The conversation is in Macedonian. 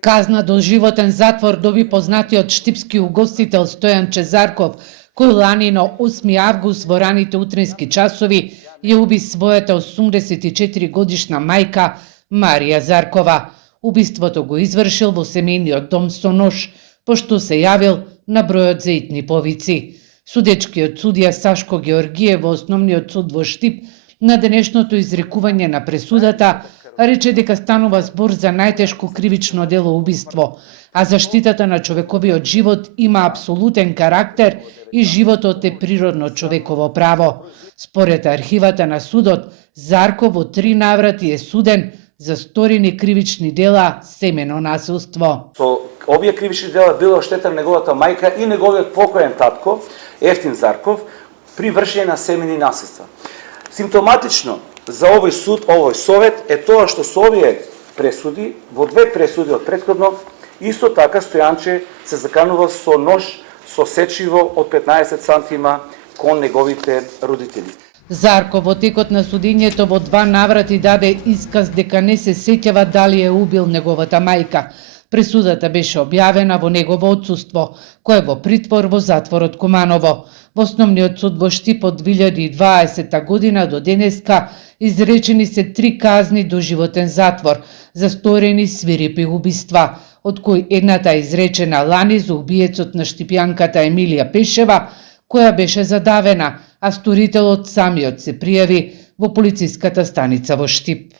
Казна до животен затвор доби познатиот штипски угостител Стојан Чезарков, кој лани на 8 август во раните утрински часови ја уби својата 84 годишна мајка Марија Заркова. Убиството го извршил во семејниот дом со нож, пошто се јавил на бројот за итни повици. Судечкиот судија Сашко Георгиев во Основниот суд во Штип на денешното изрекување на пресудата рече дека станува збор за најтешко кривично дело убиство, а заштитата на човековиот живот има апсолутен карактер и животот е природно човеково право. Според архивата на судот, Зарков во 3 наврати е суден за сторени кривични дела семено насилство. Со овие кривични дела било штета неговата мајка и неговиот покоен татко Ефтим Зарков при вршење на семени насилства. Симптоматично за овој суд, овој совет е тоа што со овие пресуди, во 2 пресуди од претходно, исто така Стојанче се заканува со нож со сечиво од 15 сантима кон неговите родители. Зарков во текот на судењето во 2 наврати даде исказ дека не се сеќава дали е убил неговата мајка. Пресудата беше објавена во негово отсуство, кој е во притвор во затворот Куманово. Во Основниот суд во Штип од 2020 година до денеска изречени се 3 казни до животен затвор за сторени свирепи убиства, од кои едната е изречена лани за убиецот на штипјанката Емилија Пешева, која беше задавена, а сторителот самиот се пријави во полициската станица во Штип.